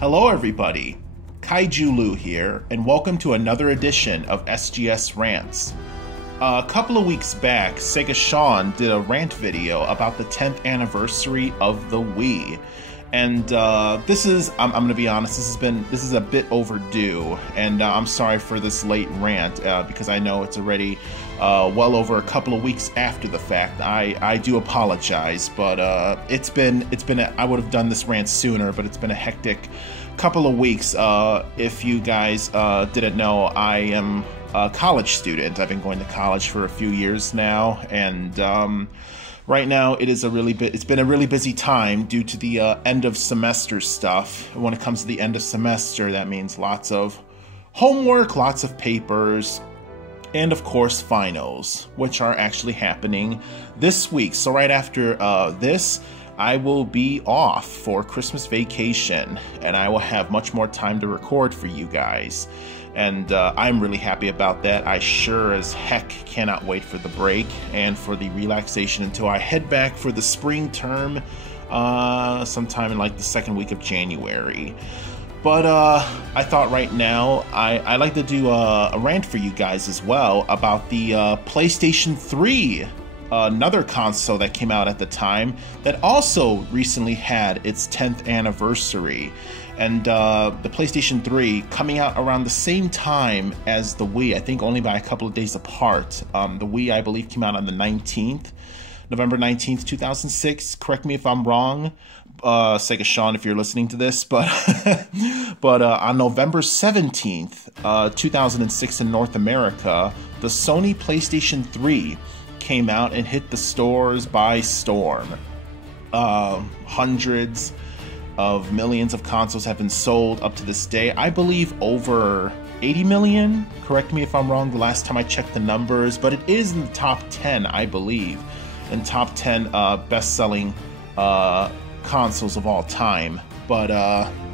Hello everybody, KaijuLou here, and welcome to another edition of SGS Rants. A couple of weeks back, Sega Sean did a rant video about the 10th anniversary of the Wii. And this is, I'm gonna be honest, this is a bit overdue, and I'm sorry for this late rant because I know it's already well over a couple of weeks after the fact. I do apologize, but it's been I would have done this rant sooner, but it's been a hectic couple of weeks. If you guys didn't know, I am a college student. I've been going to college for a few years now, and right now, it's been a really busy time due to the end of semester stuff. When it comes to the end of semester, that means lots of homework, lots of papers, and of course finals, which are actually happening this week. So right after this, I will be off for Christmas vacation, and I will have much more time to record for you guys. And I'm really happy about that. I sure as heck cannot wait for the break and for the relaxation until I head back for the spring term sometime in like the second week of January. But I thought right now I'd like to do a rant for you guys as well about the PlayStation 3, another console that came out at the time that also recently had its 10th anniversary. And the PlayStation 3 coming out around the same time as the Wii, I think only by a couple of days apart. The Wii, I believe, came out on the 19th, November 19th, 2006. Correct me if I'm wrong, Sega Sean, if you're listening to this. But, on November 17th, 2006 in North America, the Sony PlayStation 3 came out and hit the stores by storm. Hundreds of millions of consoles have been sold up to this day. I believe over 80 million. Correct me if I'm wrong the last time I checked the numbers, but it is in the top 10, I believe, in top 10 best-selling consoles of all time. But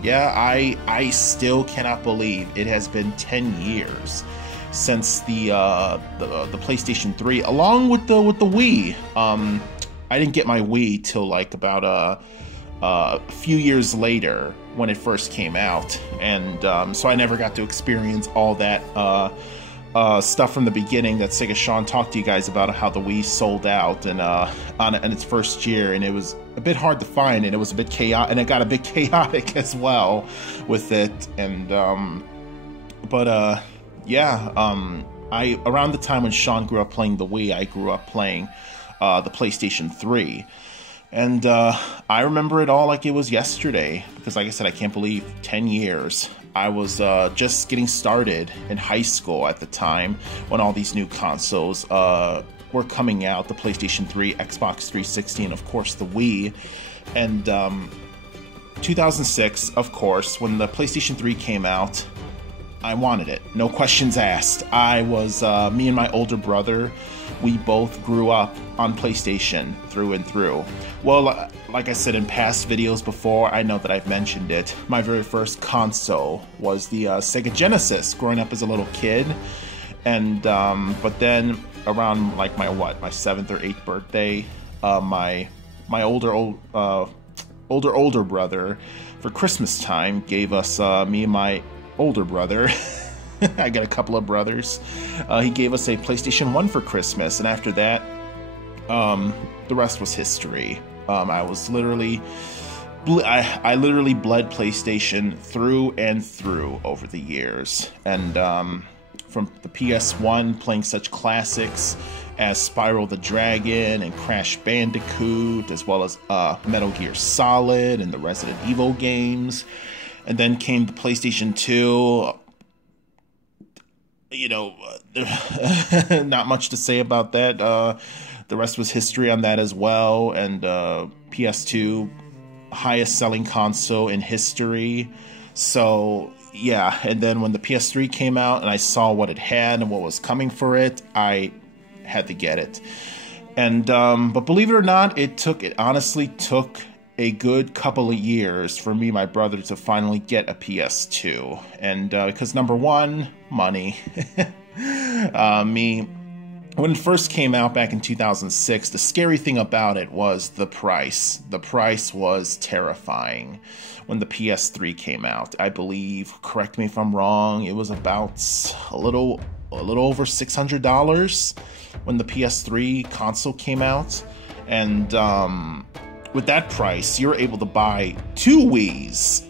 yeah, I still cannot believe it has been 10 years since the PlayStation 3, along with the Wii. I didn't get my Wii till like about a few years later when it first came out, and so I never got to experience all that stuff from the beginning that Sega Sean talked to you guys about, how the Wii sold out and in its first year, and it was a bit hard to find, and it was a bit chaotic, and it got a bit chaotic as well with it. And yeah, I around the time when Sean grew up playing the Wii, I grew up playing the PlayStation 3. And I remember it all like it was yesterday, because like I said, I can't believe 10 years. I was just getting started in high school at the time when all these new consoles were coming out, the PlayStation 3, Xbox 360, and of course the Wii. And 2006, of course, when the PlayStation 3 came out, I wanted it. No questions asked. Me and my older brother, we both grew up on PlayStation through and through. Well, like I said in past videos before, I know that I've mentioned it, my very first console was the Sega Genesis, growing up as a little kid. And but then around like my 7th or 8th birthday, my older brother, for Christmas time, gave us, me and my older brother, I got a couple of brothers, he gave us a PlayStation 1 for Christmas, and after that, the rest was history. I literally bled PlayStation through and through over the years, and from the PS1, playing such classics as Spyro the Dragon and Crash Bandicoot, as well as Metal Gear Solid and the Resident Evil games. And then came the PlayStation 2. You know, not much to say about that. The rest was history on that as well. And PS2, highest selling console in history. So yeah, and then when the PS3 came out and I saw what it had and what was coming for it, I had to get it. And but believe it or not, it honestly took a good couple of years for me and my brother to finally get a PS2. And because number one, money. Me when it first came out back in 2006, the scary thing about it was the price. The price was terrifying when the PS3 came out. I believe, correct me if I'm wrong, it was about a little over $600 when the PS3 console came out. And with that price, you're able to buy 2 Wiis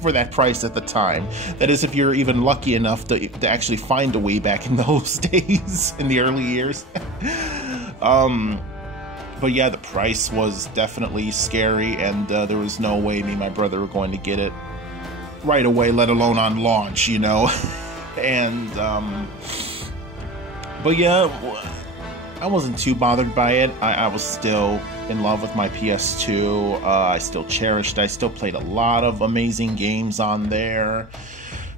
for that price at the time. That is, if you're even lucky enough to actually find a Wii back in those days, in the early years. But yeah, the price was definitely scary, and there was no way me and my brother were going to get it right away, let alone on launch, you know. And but yeah, I wasn't too bothered by it. I was still in love with my PS2. I still cherished it. I still played a lot of amazing games on there,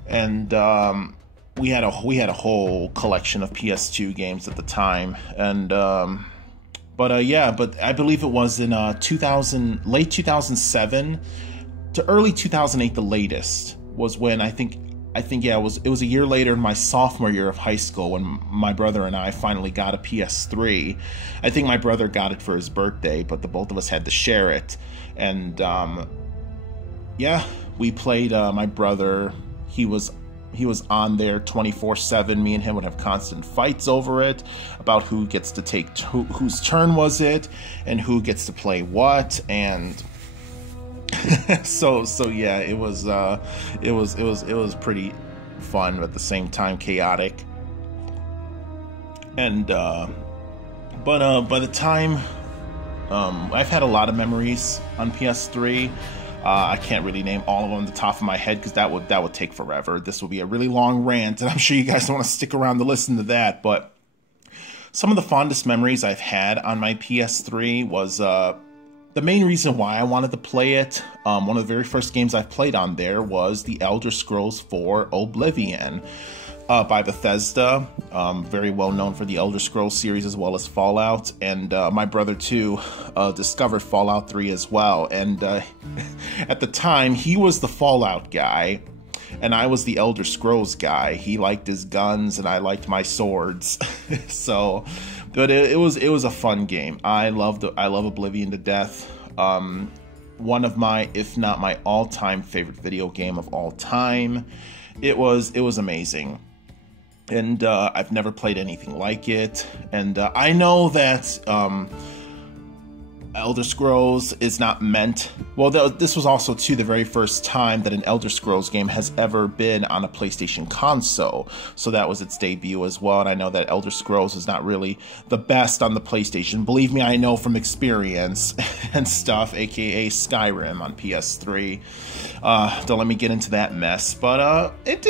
and we had a whole collection of PS2 games at the time. And yeah, but I believe it was in late 2007 to early 2008. The latest was when I think yeah, it was a year later, in my sophomore year of high school, when my brother and I finally got a PS3. I think my brother got it for his birthday, but the both of us had to share it. And yeah, we played. My brother, he was on there 24/7. Me and him would have constant fights over it, about who gets to take whose turn was it, and who gets to play what. And so yeah, it was pretty fun, but at the same time chaotic. And but by the time I've had a lot of memories on PS3. I can't really name all of them on the top of my head, because that would take forever. This will be a really long rant, and I'm sure you guys don't want to stick around to listen to that. But some of the fondest memories I've had on my PS3 was the main reason why I wanted to play it. One of the very first games I played on there was The Elder Scrolls IV: Oblivion by Bethesda. Very well known for the Elder Scrolls series as well as Fallout. And my brother too discovered Fallout 3 as well. And at the time, he was the Fallout guy, and I was the Elder Scrolls guy. He liked his guns, and I liked my swords. So, but it was a fun game. I love Oblivion to death. One of my, if not my all-time favorite video game of all time. It was amazing. And I've never played anything like it. And I know that Elder Scrolls is not meant... Well, this was also, too, the very first time that an Elder Scrolls game has ever been on a PlayStation console. So that was its debut as well. And I know that Elder Scrolls is not really the best on the PlayStation. Believe me, I know from experience and stuff, aka Skyrim on PS3. Don't let me get into that mess. But it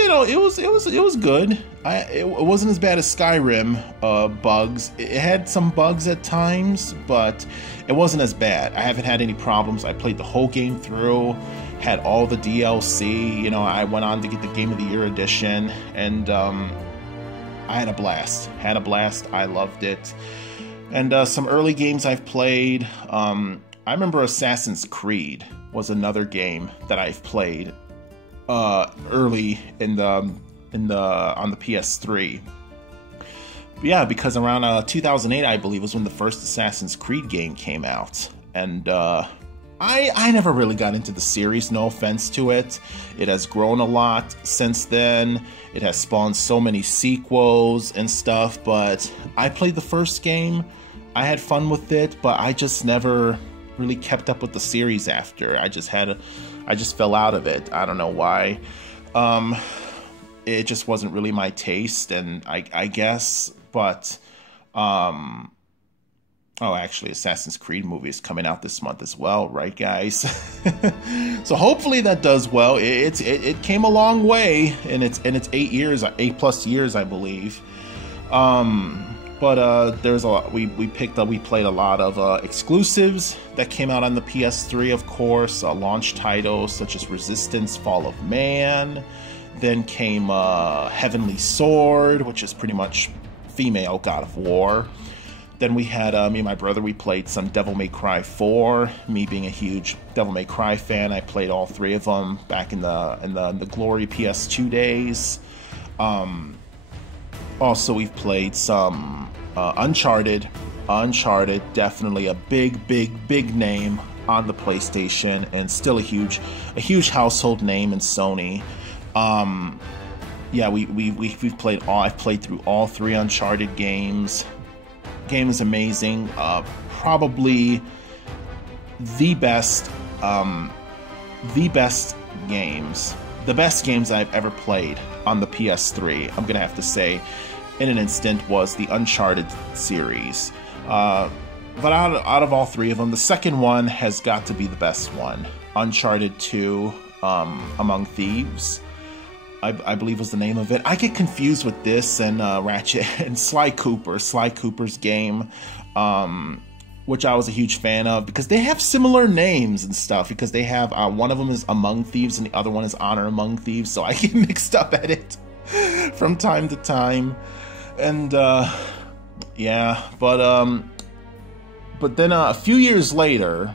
was good. It wasn't as bad as Skyrim bugs. It had some bugs at times, but it wasn't as bad. I haven't had any problems. I played the whole game through, had all the DLC. You know, I went on to get the Game of the Year edition, and I had a blast. I loved it. And some early games I've played. I remember Assassin's Creed was another game that I've played early on the PS3. Yeah, because around 2008, I believe, was when the first Assassin's Creed game came out. And I never really got into the series, no offense to it. It has grown a lot since then. It has spawned so many sequels and stuff, but I played the first game. I had fun with it, but I just never really kept up with the series after. I just fell out of it. I don't know why. It just wasn't really my taste, and I guess, but oh, actually, Assassin's Creed movie is coming out this month as well, right, guys? So hopefully that does well. It came a long way in its 8+ years, I believe. But there's a lot. We played a lot of exclusives that came out on the PS3, of course. Launch titles such as Resistance: Fall of Man. Then came Heavenly Sword, which is pretty much female God of War. Then we had me and my brother. We played some Devil May Cry 4. Me being a huge Devil May Cry fan, I played all 3 of them back in the glory PS2 days. Also, we've played some Uncharted. Uncharted, definitely a big name on the PlayStation, and still a huge household name in Sony. Yeah, we've played all. I've played through all 3 Uncharted games. Game is amazing. Probably the best games, the best games I've ever played on the PS3. I'm gonna have to say, in an instant, was the Uncharted series. But out of all 3 of them, the second one has got to be the best one. Uncharted 2, Among Thieves, I believe was the name of it. I get confused with this and Ratchet and Sly Cooper's game, which I was a huge fan of because they have similar names and stuff. Because they have one of them is Among Thieves and the other one is Honor Among Thieves, so I get mixed up at it from time to time. And yeah, but then a few years later,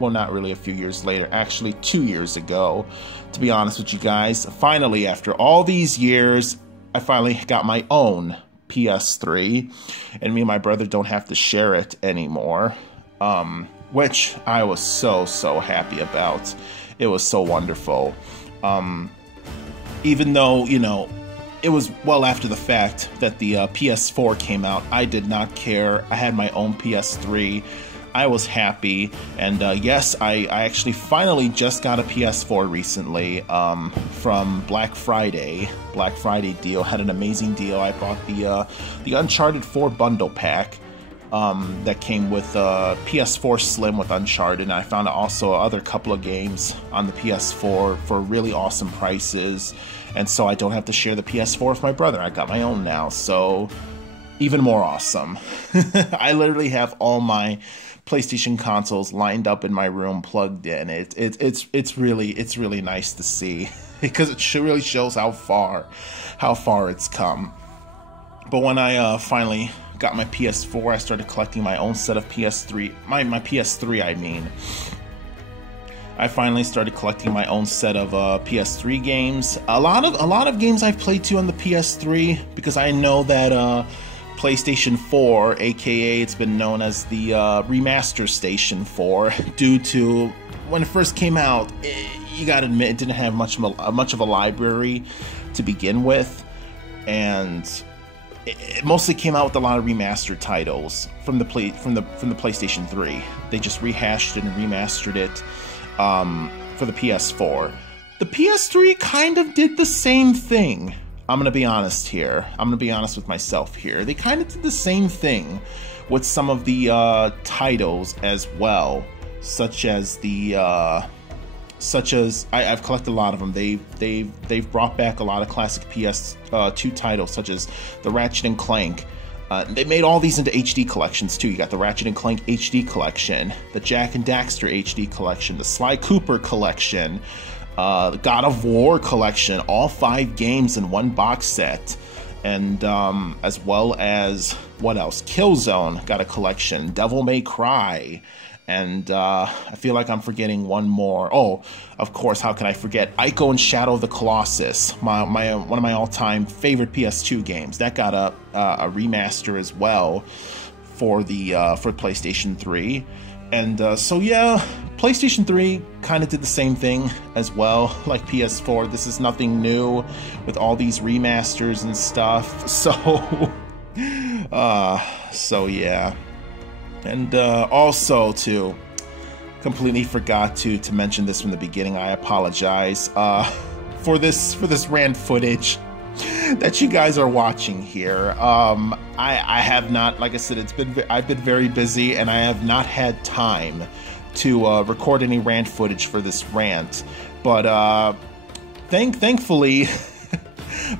well, not really a few years later, actually 2 years ago, to be honest with you guys, finally, after all these years, I finally got my own PS3, and me and my brother don't have to share it anymore, which I was so happy about. It was so wonderful. Even though, you know, it was well after the fact that the PS4 came out, I did not care. I had my own PS3. I was happy, and yes, I actually finally just got a PS4 recently from Black Friday. Black Friday deal, had an amazing deal. I bought the Uncharted 4 bundle pack that came with PS4 Slim with Uncharted, and I found also other couple of games on the PS4 for really awesome prices. And so I don't have to share the PS4 with my brother. I got my own now, so even more awesome. I literally have all my PlayStation consoles lined up in my room, plugged in. It's really nice to see because it really shows how far it's come. But when I finally got my PS4, I started collecting my own set of PS3. My PS3, I mean. I finally started collecting my own set of PS3 games. A lot of games I've played too on the PS3 because I know that PlayStation 4, aka it's been known as the Remaster Station 4, due to when it first came out, you gotta admit it didn't have much of a library to begin with, and it mostly came out with a lot of remastered titles from the PlayStation 3. They just rehashed it and remastered it. For the PS4. The PS3 kind of did the same thing. I'm gonna be honest here. I'm gonna be honest with myself here. They kind of did the same thing with some of the titles as well, such as I've collected a lot of them. They've brought back a lot of classic PS2 titles, such as the Ratchet and Clank. They made all these into HD collections too. You got the Ratchet and Clank HD collection, the Jak and Daxter HD collection, the Sly Cooper collection, the God of War collection, all 5 games in one box set, and as well as, what else? Killzone got a collection, Devil May Cry, and I feel like I'm forgetting one more. Oh, of course, how can I forget? Ico and Shadow of the Colossus, one of my all-time favorite PS2 games. That got a remaster as well for PlayStation 3. And so yeah, PlayStation 3 kind of did the same thing as well, like PS4. This is nothing new with all these remasters and stuff. So yeah. And also, too, completely forgot to mention this from the beginning. I apologize for this rant footage that you guys are watching here. I have not, like I said, I've been very busy, and I have not had time to record any rant footage for this rant. But thankfully,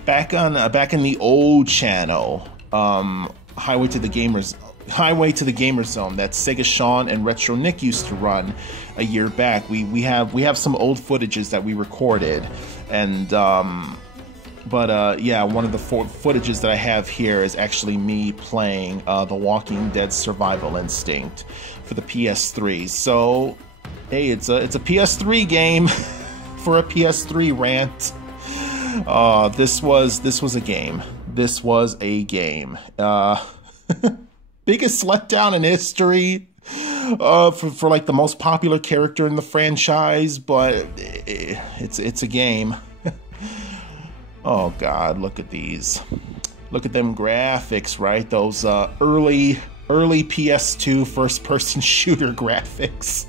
back in the old channel, Highway to the Gamer Zone, that Sega Sean and Retro Nick used to run a year back. We have some old footages that we recorded, and yeah, one of the footages that I have here is actually me playing The Walking Dead Survival Instinct for the PS3. So hey, it's a PS3 game for a PS3 rant. This was a game. this was a game. Biggest letdown in history for like the most popular character in the franchise, but it's a game. Oh God, look at these. Look at them graphics, right? Those early PS2 first-person shooter graphics.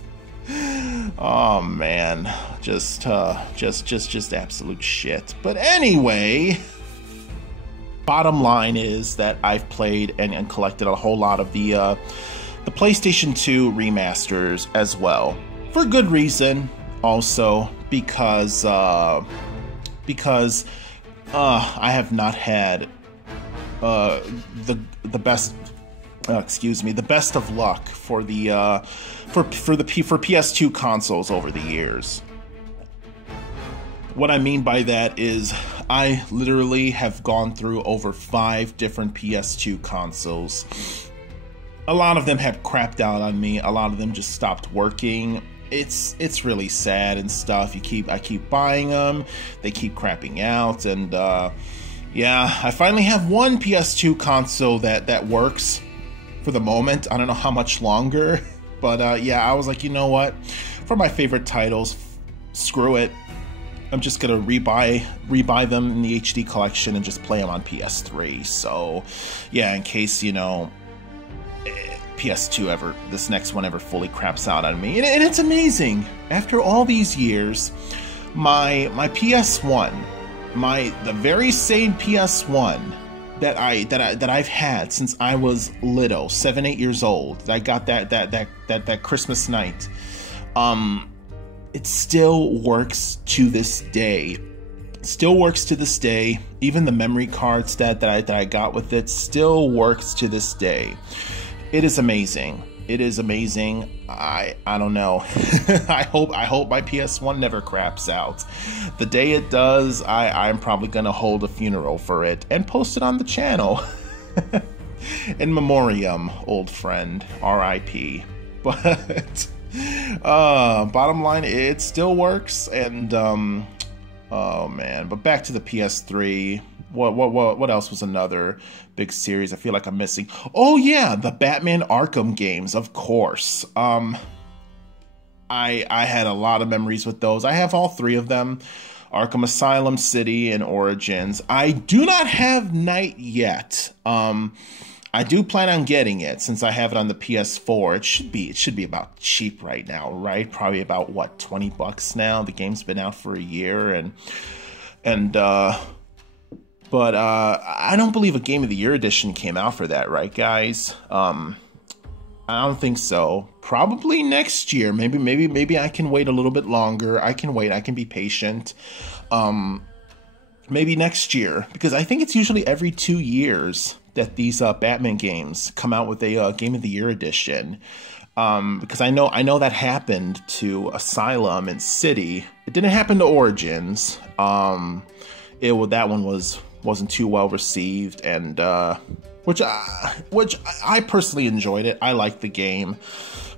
Oh man, just absolute shit. But anyway, bottom line is that I've played and collected a whole lot of the PlayStation 2 remasters as well, for good reason. Also because I have not had the best the best of luck for the for PS2 consoles over the years. What I mean by that is I literally have gone through over 5 different PS2 consoles. A lot of them have crapped out on me. A lot of them just stopped working. It's really sad and stuff. I keep buying them. They keep crapping out, and yeah, I finally have one PS2 console that works for the moment. I don't know how much longer, but yeah, I was like, you know what? For my favorite titles, screw it. I'm just gonna rebuy them in the HD collection and just play them on PS3. So yeah, in case, you know, PS2 this next one ever fully craps out on me. And it's amazing. After all these years, my PS1, the very same PS1 that I've had since I was little, 7, 8 years old. I got that Christmas night. It still works to this day. Still works to this day. Even the memory cards that I got with it still works to this day. It is amazing. It is amazing. I don't know. I hope my PS1 never craps out. The day it does, I'm probably gonna hold a funeral for it and post it on the channel. In memoriam, old friend. R.I.P. But bottom line, it still works. And oh man. But back to the PS3. What else was another big series I feel like I'm missing? Oh yeah, the Batman Arkham games, of course. I had a lot of memories with those. I have all 3 of them. Arkham Asylum, City, and Origins. I do not have Night yet. I do plan on getting it since I have it on the PS4. It should be about cheap right now, right? Probably about what, $20 now. The game's been out for a year, but I don't believe a Game of the Year edition came out for that, right, guys? I don't think so. Probably next year. Maybe I can wait a little bit longer. I can wait. I can be patient. Maybe next year, because I think it's usually every 2 years that these Batman games come out with a Game of the Year edition. Because I know that happened to Asylum and City. It didn't happen to Origins. That one wasn't too well received, and which I personally enjoyed it. I liked the game,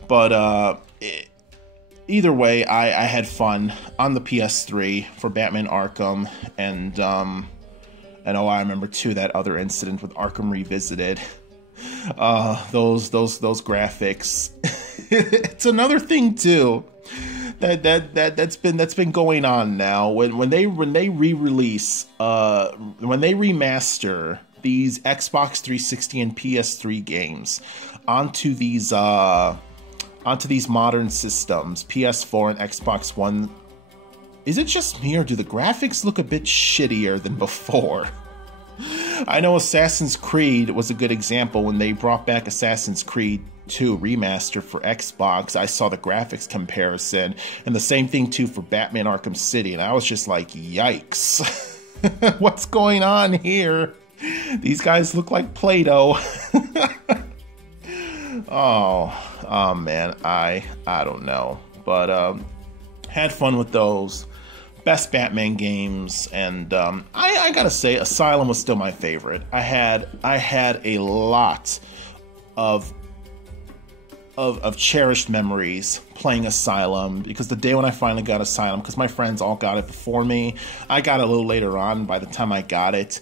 but either way, I had fun on the PS3 for Batman Arkham, and I remember too that other incident with Arkham Revisited. Those graphics. It's another thing too. That's been going on now. When they remaster these Xbox 360 and PS3 games onto these modern systems, PS4 and Xbox One, is it just me or do the graphics look a bit shittier than before? I know Assassin's Creed was a good example. When they brought back Assassin's Creed 2 Remastered for Xbox, I saw the graphics comparison, and the same thing too for Batman Arkham City, and I was just like, yikes. What's going on here? These guys look like Play-Doh. Oh man, I don't know, but had fun with those. Best Batman games, and I gotta say, Asylum was still my favorite. I had a lot of cherished memories playing Asylum, because the day when I finally got Asylum, because my friends all got it before me, I got it a little later on by the time I got it.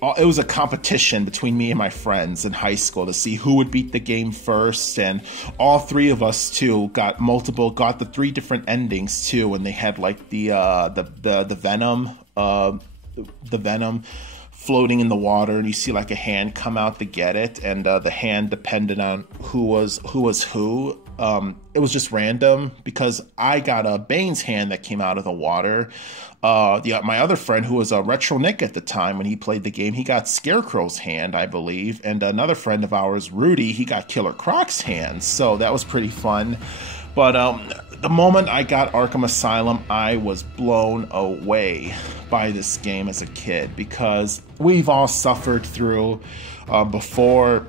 it was a competition between me and my friends in high school to see who would beat the game first, and all three of us too got the 3 different endings too, and they had like the venom floating in the water, and you see like a hand come out to get it, and the hand depended on who was who. It was just random because I got a Bane's hand that came out of the water. My other friend, who was a Retro Nick at the time when he played the game, he got Scarecrow's hand, I believe, and another friend of ours, Rudy, he got Killer Croc's hand. So that was pretty fun. But the moment I got Arkham Asylum, I was blown away by this game as a kid, because we've all suffered through before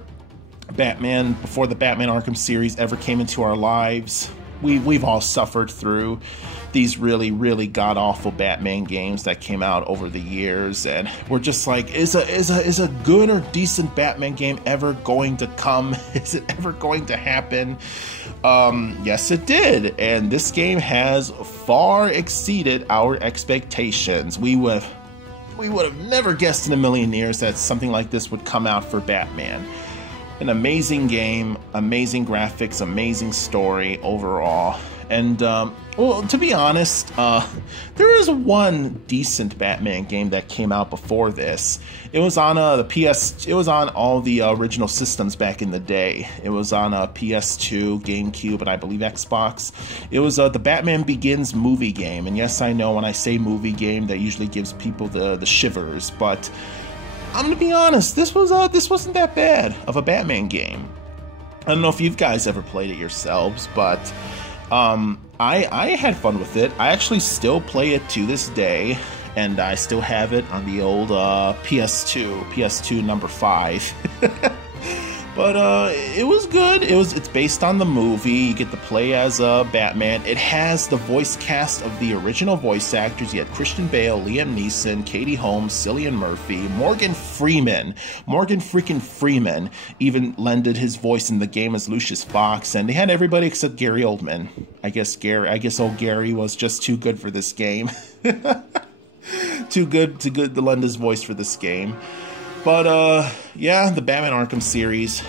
the Batman Arkham series ever came into our lives. We've all suffered through these really, really god-awful Batman games that came out over the years, and we're just like, is a good or decent Batman game ever going to come? Is it ever going to happen? Yes, it did, and this game has far exceeded our expectations. We would have never guessed in a million years that something like this would come out for Batman. An amazing game, amazing graphics, amazing story overall. And, well, to be honest, there is one decent Batman game that came out before this. It was on it was on all the original systems back in the day. It was on PS2, GameCube, and I believe Xbox. It was the Batman Begins movie game. And yes, I know when I say movie game, that usually gives people the shivers, but I'm gonna be honest, this wasn't that bad of a Batman game. I don't know if you guys ever played it yourselves, but I had fun with it. I actually still play it to this day, and I still have it on the old PS2 number 5. But it was good. It's based on the movie. You get to play as Batman. It has the voice cast of the original voice actors. You had Christian Bale, Liam Neeson, Katie Holmes, Cillian Murphy, Morgan Freeman even lended his voice in the game as Lucius Fox, and they had everybody except Gary Oldman. I guess old Gary was just too good for this game. too good to lend his voice for this game. But, yeah, the Batman Arkham series,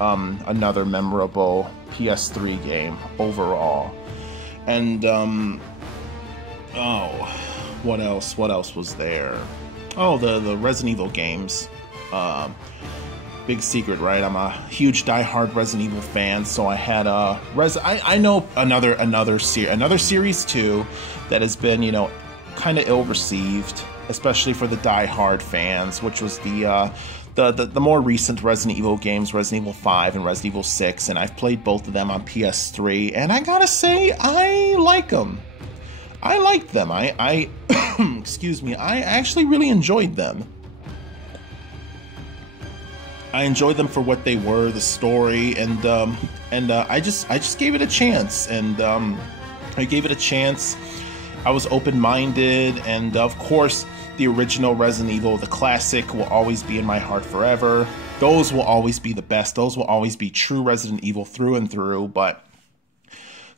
another memorable PS3 game overall. And, what else was there? Oh, the Resident Evil games. Big secret, right? I'm a huge diehard Resident Evil fan, so I had, I know another series too that has been, you know, kind of ill-received, especially for the die-hard fans, which was the more recent Resident Evil games, Resident Evil 5 and Resident Evil 6, and I've played both of them on PS3, and I gotta say, I like them. I liked them. I excuse me, I actually really enjoyed them. I enjoyed them for what they were, the story, and I just gave it a chance, and I gave it a chance. I was open-minded, and of course, the original Resident Evil, the classic, will always be in my heart forever. Those will always be the best. Those will always be true Resident Evil through and through, but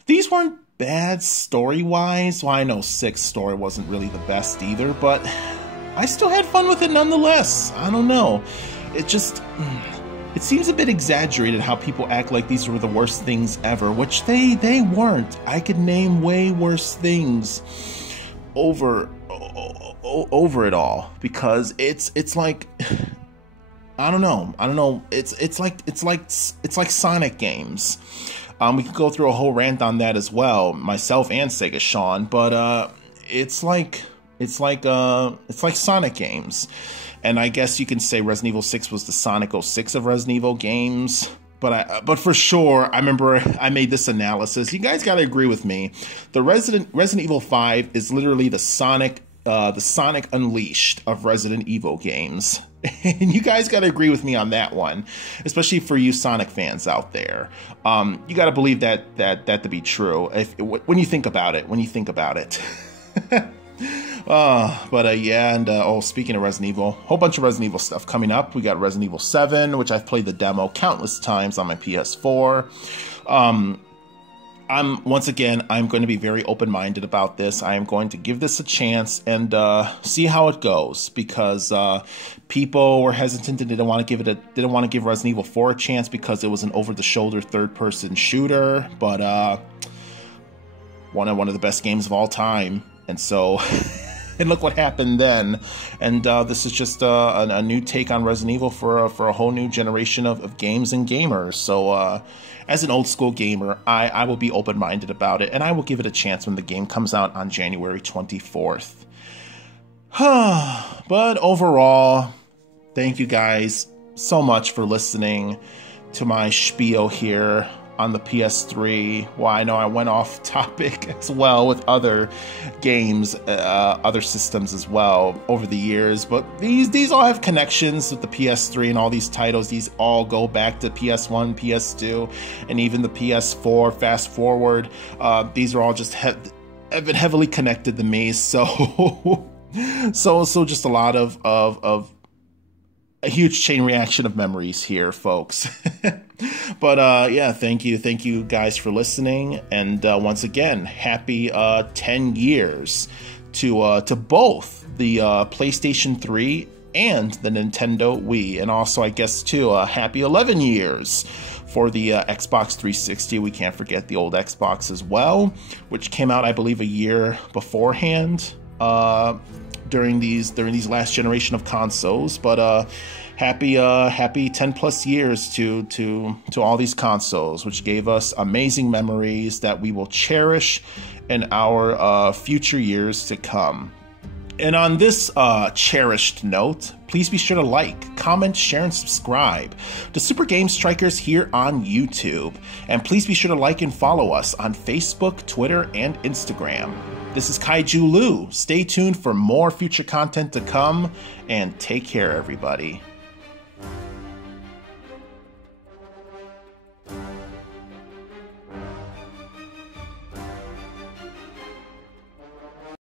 these weren't bad story-wise. Well, I know 6's story wasn't really the best either, but I still had fun with it nonetheless. I don't know. It seems a bit exaggerated how people act like these were the worst things ever, which they weren't. I could name way worse things over it all, because it's like, I don't know. It's like Sonic games. We could go through a whole rant on that as well, myself and Sega Sean, but it's like Sonic games. And I guess you can say Resident Evil 6 was the Sonic 06 of Resident Evil games. But for sure, I remember I made this analysis. You guys gotta agree with me. The Resident Evil 5 is literally the Sonic Unleashed of Resident Evil games. And you guys gotta agree with me on that one, especially for you Sonic fans out there. You gotta believe that to be true when you think about it. Yeah, and speaking of Resident Evil, whole bunch of Resident Evil stuff coming up. We got Resident Evil 7, which I've played the demo countless times on my PS4. once again, I'm going to be very open-minded about this. I am going to give this a chance and see how it goes, because people were hesitant and didn't want to give Resident Evil 4 a chance because it was an over-the-shoulder third-person shooter, but one of the best games of all time, and so. And look what happened then. And this is just a new take on Resident Evil for a whole new generation of games and gamers. So as an old school gamer, I will be open-minded about it, and I will give it a chance when the game comes out on January 24th. But overall, thank you guys so much for listening to my spiel here on the PS3. Well, I know I went off topic as well with other games, other systems as well over the years, but these all have connections with the PS3 and all these titles. These all go back to PS1, PS2, and even the PS4. Fast forward, these are all just have been heavily connected to me. So, so just a lot of a huge chain reaction of memories here, folks. But yeah, thank you guys for listening, and once again, happy 10 years to both the PlayStation 3 and the Nintendo Wii, and also I guess too happy 11 years for the Xbox 360. We can't forget the old Xbox as well, which came out I believe a year beforehand. During these last generation of consoles, but happy 10 plus years to all these consoles, which gave us amazing memories that we will cherish in our future years to come. And on this cherished note, please be sure to like, comment, share, and subscribe to Super Game Strikers here on YouTube. And please be sure to like and follow us on Facebook, Twitter, and Instagram. This is KaijuLou. Stay tuned for more future content to come, and take care, everybody.